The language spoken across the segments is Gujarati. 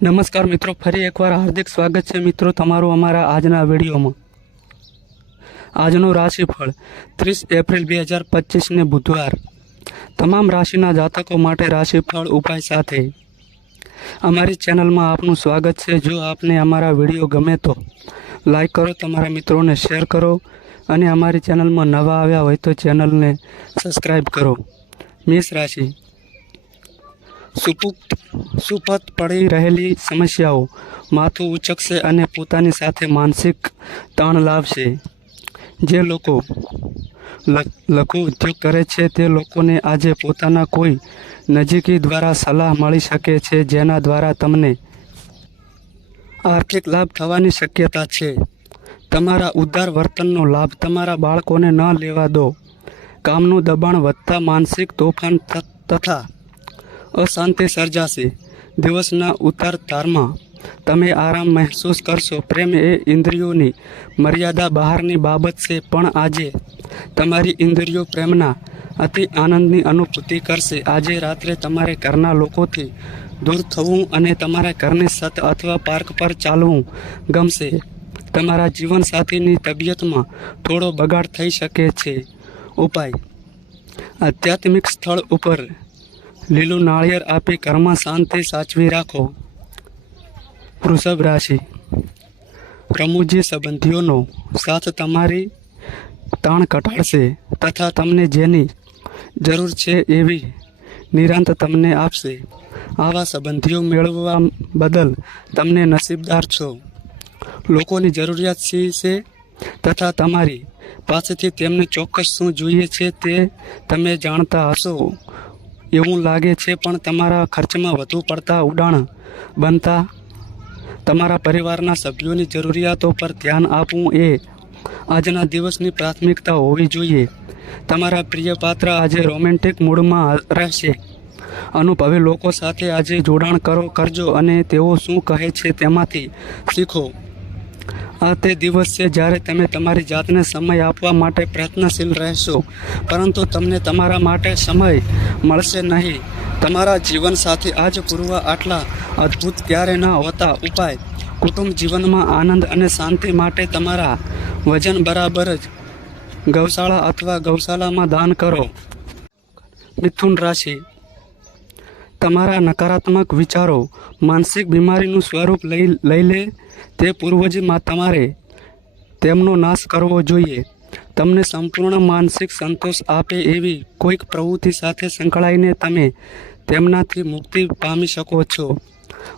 નમસ્કાર મિત્રો, ફરી એકવાર હાર્દિક સ્વાગત છે મિત્રો તમારું અમારા આજના વિડીયોમાં. આજનું રાશિફળ ત્રીસ એપ્રિલ બે હજાર પચીસને બુધવાર. તમામ રાશિના જાતકો માટે રાશિફળ ઉપાય સાથે. અમારી ચેનલમાં આપનું સ્વાગત છે. જો આપને અમારા વીડિયો ગમે તો લાઈક કરો, તમારા મિત્રોને શેર કરો અને અમારી ચેનલમાં નવા આવ્યા હોય તો ચેનલને સબસ્ક્રાઈબ કરો. મેષ રાશિ સુપુપ્ત સુપત પડી રહેલી સમસ્યાઓ માથું ઉચકશે અને પોતાની સાથે માનસિક તાણ લાવશે. જે લોકો લઘુ ઉદ્યોગ કરે છે, તે લોકોને આજે પોતાના કોઈ નજીકી દ્વારા સલાહ મળી શકે છે, જેના દ્વારા તમને આર્થિક લાભ થવાની શક્યતા છે. તમારા ઉદાર વર્તનનો લાભ તમારા બાળકોને ન લેવા દો. કામનું દબાણ વધતા માનસિક તોફાન તથા અશાંતિ સર્જાશે. દિવસના ઉતાર તારમાં તમે આરામ મહેસૂસ કરશો. પ્રેમ એ ઇન્દ્રિયોની મર્યાદા બહારની બાબત છે, પણ આજે તમારી ઇન્દ્રિયો પ્રેમના અતિ આનંદની અનુભૂતિ કરશે. આજે રાત્રે તમારે ઘરના લોકોથી દૂર થવું અને તમારા ઘરની છત અથવા પાર્ક પર ચાલવું ગમશે. તમારા જીવનસાથીની તબિયતમાં થોડો બગાડ થઈ શકે છે. ઉપાય. આધ્યાત્મિક સ્થળ ઉપર લીલું નાળિયેર આપી ઘરમાં શાંતિ સાચવી રાખો. વૃષભ રાશિ. રમૂજી સંબંધીઓનો સાથ તમારી તાણ ઘટાડશે તથા તમને જેની જરૂર છે એવી નિરાંત તમને આપશે. આવા સંબંધીઓ મેળવવા બદલ તમને નસીબદાર છો. લોકોની જરૂરિયાત શી છે તથા તમારી પાસેથી તેમને ચોક્કસ શું જોઈએ છે તે તમે જાણતા હશો. એવું લાગે છે પણ તમારા ખર્ચમાં વધુ પડતા ઉડાણ બનતા તમારા પરિવારના સભ્યોની જરૂરિયાતો પર ધ્યાન આપવું એ આજના દિવસની પ્રાથમિકતા હોવી જોઈએ. તમારા પ્રિય પાત્ર આજે રોમેન્ટિક મૂડમાં રહેશે. અનુભવી લોકો સાથે આજે જોડાણ કરો, કરજો અને તેઓ શું કહે છે તેમાંથી શીખો. આ તે દિવસ છે જ્યારે તમે તમારી જાતને સમય આપવા માટે પ્રયત્નશીલ રહેશો. પરંતુ તમને તમારા માટે સમય મળશે નહીં. તમારા જીવન સાથી આજ પૂર્વ આટલા અદ્ભુત ક્યારે ન હોતા ઉપાય. કુટુંબ જીવનમાં આનંદ અને શાંતિ માટે તમારા વજન બરાબર જ ગૌશાળા અથવા ગૌશાળામાં દાન કરો. મિથુન રાશિ. તમારા નકારાત્મક વિચારો માનસિક બીમારીનું સ્વરૂપ લઈ લઈ લે, તે પૂર્વજમાં તમારે તેમનો નાશ કરવો જોઈએ. તમને સંપૂર્ણ માનસિક સંતોષ આપે એવી કોઈક પ્રવૃત્તિ સાથે સંકળાઈને તમે તેમનાથી મુક્તિ પામી શકો છો.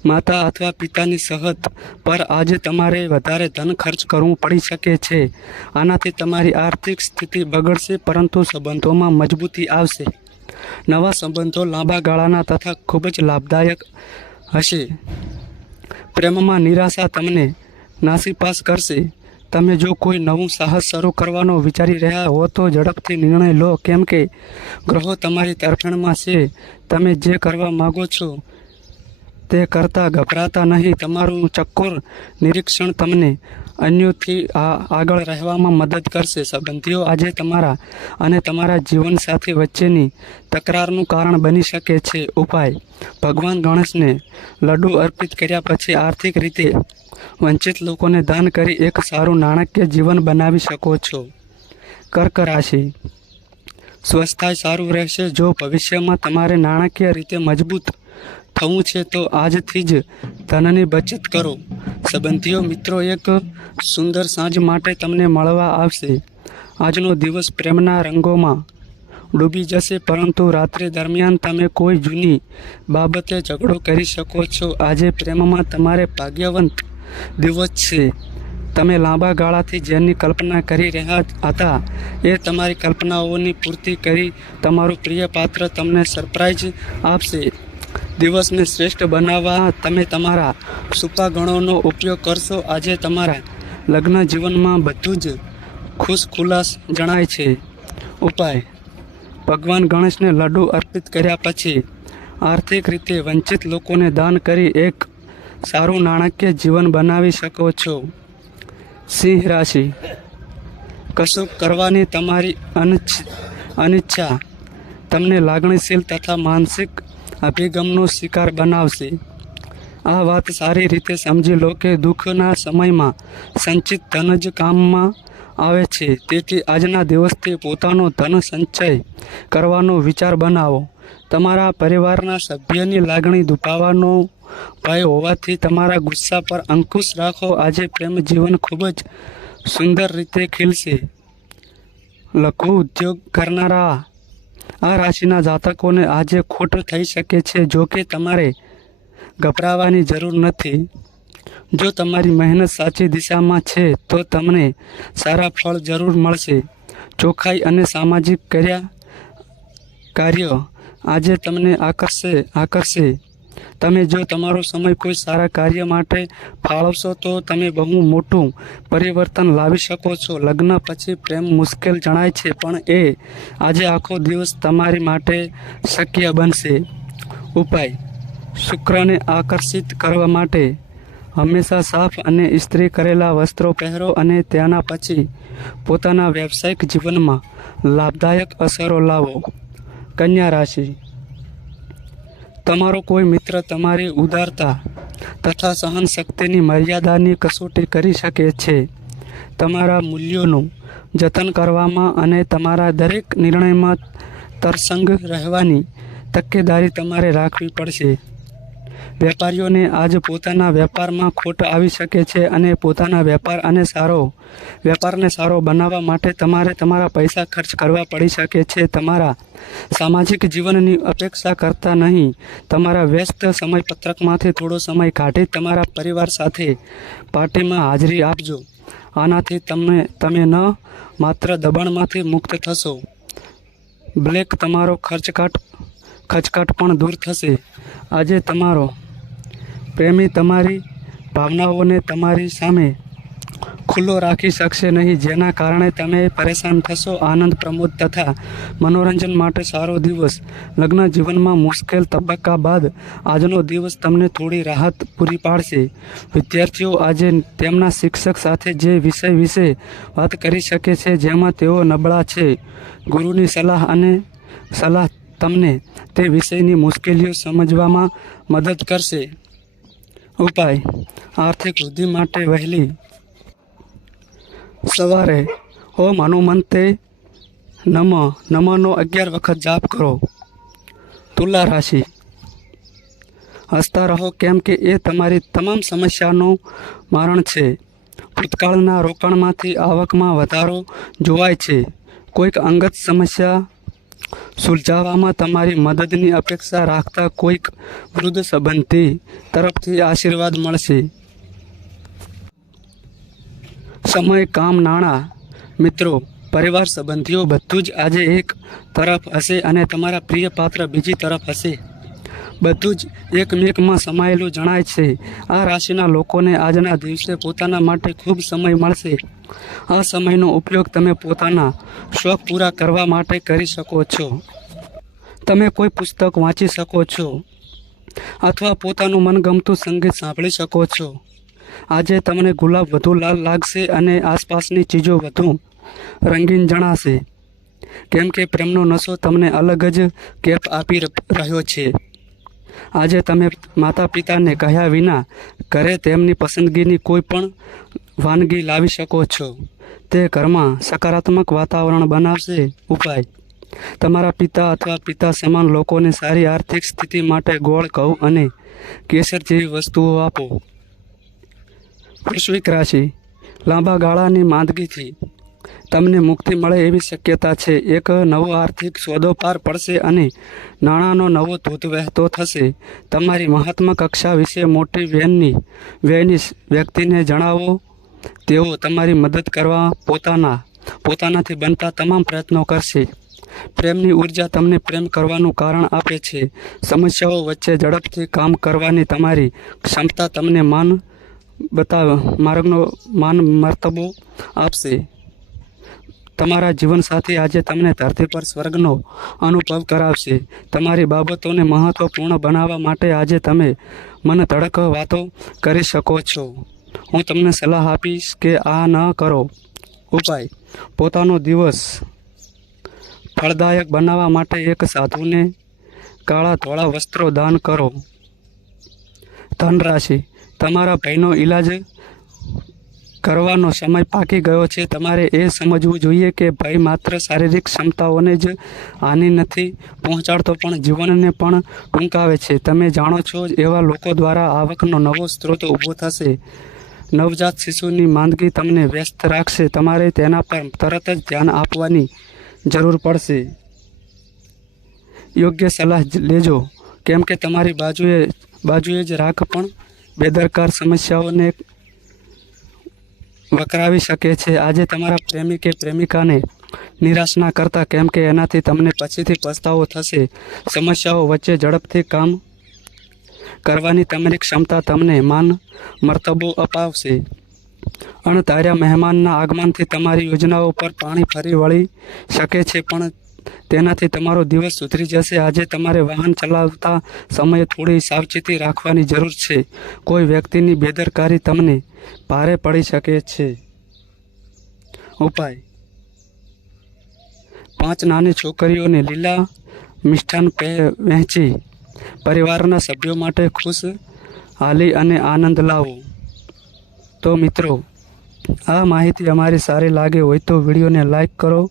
માતા અથવા પિતાની સહત પર આજે તમારે વધારે ધન ખર્ચ કરવું પડી શકે છે. આનાથી તમારી આર્થિક સ્થિતિ બગડશે, પરંતુ સંબંધોમાં મજબૂતી આવશે. નવા સંબંધો લાંબા ગાળાના તથા ખૂબ જ લાભદાયક હશે. પ્રેમમાં નિરાશા તમને નાસીપાસ કરશે. તમે જો કોઈ નવું સાહસ શરૂ કરવાનો વિચારી રહ્યા હો તો ઝડપથી નિર્ણય લો કેમ કે ગ્રહો તમારી તરફેણમાં છે. તમે જે કરવા માગો છો તે કરતાં ગભરાતા નહીં. તમારું ચક્કુર નિરીક્ષણ તમને અન્યોથી આ આગળ રહેવામાં મદદ કરશે, સંબંધીઓ. આજે તમારા અને તમારા જીવનસાથી વચ્ચેની તકરારનું કારણ બની શકે છે ઉપાય. ભગવાન ગણેશને લડ્ડુ અર્પિત કર્યા પછી આર્થિક રીતે વંચિત લોકોને દાન કરી એક સારું નાણાકીય જીવન બનાવી શકો છો. કર્ક રાશિ. સ્વસ્થાય સારું રહેશે. જો ભવિષ્યમાં તમારે નાણાકીય રીતે મજબૂત થવું છે તો આજથી જ ધનની બચત કરો. સંબંધીઓ, મિત્રો, એક સુંદર સાંજ માટે તમને મળવા આવશે. આજનો દિવસ પ્રેમના રંગોમાં ડૂબી જશે, પરંતુ રાત્રિ દરમિયાન તમે કોઈ જૂની બાબતે ઝઘડો કરી શકો છો. આજે પ્રેમમાં તમારે ભાગ્યવંત દિવસ છે. તમે લાંબા ગાળાથી જેની કલ્પના કરી રહ્યા હતા એ તમારી કલ્પનાઓની પૂર્તિ કરી તમારું પ્રિય પાત્ર તમને સરપ્રાઈઝ આપશે. દિવસને શ્રેષ્ઠ બનાવવા તમે તમારા સુપાગણોનો ઉપયોગ કરશો. આજે તમારા લગ્ન જીવનમાં બધું જ ખુશખુલાસ જણાય છે. ઉપાય. ભગવાન ગણેશને લડ્ડુ અર્પિત કર્યા પછી આર્થિક રીતે વંચિત લોકોને દાન કરી એક સારું નાણાકીય જીવન બનાવી શકો છો. સિંહ રાશિ. કશુંક કરવાની તમારી અનિચ્છા તમને લાગણીશીલ તથા માનસિક અભિગમનો શિકાર બનાવશે. આ વાત સારી રીતે સમજી લો કે દુઃખના સમયમાં સંચિત ધન જ કામમાં આવે છે. તેથી આજના દિવસથી પોતાનો ધન સંચય કરવાનો વિચાર બનાવો. તમારા પરિવારના સભ્યની લાગણી દુભાવવાનો ભય હોવાથી તમારા ગુસ્સા પર અંકુશ રાખો. આજે પ્રેમ જીવન ખૂબ જ સુંદર રીતે ખીલશે. લઘુ ઉદ્યોગ કરનારા આ રાશિના જાતકોને આજે ખોટ થઈ શકે છે, જો કે તમારે ગભરાવાની જરૂર નથી. જો તમારી મહેનત સાચી દિશામાં છે, તો તમને સારા ફળ જરૂર મળશે. ચોખ્ખાઈ અને સામાજિક કર્યા કાર્ય આજે તમને આકર્ષે આકર્ષે. તમે જો તમારો સમય કોઈ સારા કાર્ય માટે ફાળવશો તો તમે બહુ મોટું પરિવર્તન લાવી શકો છો. લગ્ન પછી પ્રેમ મુશ્કેલ જણાય છે, પણ એ આજે આખો દિવસ તમારી માટે શક્ય બનશે. ઉપાય. શુક્રને આકર્ષિત કરવા માટે હંમેશા સાફ અને ઇસ્ત્રી કરેલા વસ્ત્રો પહેરો અને ત્યાંના પછી પોતાના વ્યવસાયિક જીવનમાં લાભદાયક અસરો લાવો. કન્યા રાશિ. તમારો કોઈ મિત્ર તમારી ઉદારતા તથા સહન શક્તિની મર્યાદાની કસોટી કરી શકે છે. તમારા મૂલ્યોનું જતન કરવામાં અને તમારા દરેક નિર્ણયમાં તરસંગ રહેવાની તકેદારી તમારે રાખવી પડશે. વેપારીઓને આજ પોતાના વેપારમાં ખોટ આવી શકે છે અને પોતાના વેપાર અને સારો વેપારને સારો બનાવવા માટે તમારે તમારા પૈસા ખર્ચ કરવા પડી શકે છે. તમારા સામાજિક જીવનની અપેક્ષા કરતા નહીં. તમારા વ્યસ્ત સમયપત્રકમાંથી થોડો સમય કાઢી તમારા પરિવાર સાથે પાર્ટીમાં હાજરી આપજો. આનાથી તમને, તમે ન માત્ર દબાણમાંથી મુક્ત થશો. બ્લેક, તમારો ખર્ચકાટ ખચકાટ પણ દૂર થશે. આજે તમારો પ્રેમી તમારી ભાવનાઓને તમારી સામે ખુલ્લો રાખી શકશે નહીં. જેના કારણે તમે પરેશાન થશો. આનંદ પ્રમોદ તથા મનોરંજન માટે સારો દિવસ. લગ્ન જીવનમાં મુશ્કેલ તબક્કા બાદ આજનો દિવસ તમને થોડી રાહત પૂરી પાડશે. વિદ્યાર્થીઓ આજે તેમના શિક્ષક સાથે જે વિષય વિશે વાત કરી શકે છે, જેમાં તેઓ નબળા છે. ગુરુની સલાહ અને સલાહ તમને તે વિષયની મુશ્કેલીઓ સમજવામાં મદદ કરશે. ઉપાય. આર્થિક વૃદ્ધિ માટે વહેલી સવારે. ઓમ હનુમંતે નમ, નમનો અગિયાર વખત જાપ કરો. તુલા રાશિ. હસતા રહો કેમ કે એ તમારી તમામ સમસ્યાનું મારણ છે. ભૂતકાળના રોકાણમાંથી આવકમાં વધારો જોવાય છે. કોઈક અંગત સમસ્યા સુલઝાવવામાં તમારી મદદની અપેક્ષા રાખતા કોઈક વૃદ્ધ સંબંધી તરફથી આશીર્વાદ મળશે. સમય, કામ, નાણાં, મિત્રો, પરિવાર, સંબંધીઓ, બધું જ આજે એક તરફ હશે અને તમારા પ્રિય પાત્ર બીજી તરફ હશે. બધું જ એકમેકમાં સમાયેલું જણાય છે. આ રાશિના લોકોને આજના દિવસે પોતાના માટે ખૂબ સમય મળશે. આ સમયનો ઉપયોગ તમે પોતાના શોખ પૂરા કરવા માટે કરી શકો છો. તમે કોઈ પુસ્તક વાંચી શકો છો અથવા પોતાનું મનગમતું સંગીત સાંભળી શકો છો. આજે તમને ગુલાબ વધુ લાલ લાગશે અને આસપાસની ચીજો વધુ રંગીન જણાશે. કેમ કે પ્રેમનો નશો તમને અલગ જ કેપ આપી રહ્યો છે. આજે તમે માતા પિતાને કહ્યા વિના ઘરે તેમની પસંદગીની કોઈ પણ વાનગી લાવી શકો છો. તે ઘરમાં સકારાત્મક વાતાવરણ બનાવશે ઉપાય. તમારા પિતા અથવા પિતા સમાન લોકોને સારી આર્થિક સ્થિતિ માટે ગોળ, ઘઉં અને કેસર જેવી વસ્તુઓ આપો. વૃશ્વિક રાશિ. લાંબા ગાળાની માંદગીથી તમને મુક્તિ મળે એવી શક્યતા છે. એક નવો આર્થિક સોદો પાર પડશે અને નાણાંનો નવો ધોધ વહેતો થશે. તમારી મહાત્મા કક્ષા વિશે મોટી વેનની વેની વ્યક્તિને જણાવો. તેઓ તમારી મદદ કરવા પોતાના, પોતાનાથી બનતા તમામ પ્રયત્નો કરશે. પ્રેમની ઊર્જા તમને પ્રેમ કરવાનું કારણ આપે છે. સમસ્યાઓ વચ્ચે ઝડપથી કામ કરવાની તમારી ક્ષમતા તમને માન બતાવ, માર્ગનો માન મર્તબો આપશે. તમારા જીવનસાથી આજે તમને ધરતી પર સ્વર્ગનો અનુભવ કરાવશે. તમારી બાબતોને મહત્વપૂર્ણ બનાવવા માટે આજે તમે મને ધડક વાતો કરી શકો છો. હું તમને સલાહ આપીશ કે આ ન કરો. ઉપાય. પોતાનો દિવસ ફળદાયક બનાવવા માટે એક સાધુને કાળા ધોળા વસ્ત્રો દાન કરો. ધન રાશિ તમારા ભયનો ઈલાજ કરવાનો સમય પાકી ગયો છે. તમારે એ સમજવું જોઈએ કે ભય માત્ર શારીરિક ક્ષમતાઓને જ હાનિ નથી પહોંચાડતો, પણ જીવનને પણ ટૂંકાવે છે. તમે જાણો છો એવા લોકો દ્વારા આવકનો નવો સ્ત્રોત ઊભો થશે. નવજાત શિશુની માંદગી તમને વ્યસ્ત રાખશે. તમારે તેના પર તરત જ ધ્યાન આપવાની જરૂર પડશે. યોગ્ય સલાહ લેજો. કેમ કે તમારી બાજુએ બાજુએ જ રાખ પણ બેદરકાર સમસ્યાઓને વકરાવી શકે છે. આજે તમારા પ્રેમી કે પ્રેમિકાને નિરાશ ના કરતા કેમ કે એનાથી તમને પછીથી પસ્તાવો થશે. સમસ્યાઓ વચ્ચે ઝડપથી કામ કરવાની તમારી ક્ષમતા તમને માન મર્તબો અપાવશે. અણધાર્યા મહેમાનના આગમનથી તમારી યોજનાઓ પર પાણી ફરી વળી શકે છે, પણ તેનાથી તમારો દિવસ સુધરી જશે. આજે તમારે વાહન ચલાવતા સમયે થોડી સાવચેતી રાખવાની જરૂર છે. કોઈ વ્યક્તિની બેદરકારી તમને ભારે પડી શકે છે. ઉપાય. પાંચ નાની છોકરીઓને લીલા મિષ્ટાન પે- વહેંચી પરિવારના સભ્યો માટે ખુશ હાલી અને આનંદ લાવો. તો મિત્રો, આ માહિતી અમારી સારી લાગે હોય તો વિડીયોને લાઈક કરો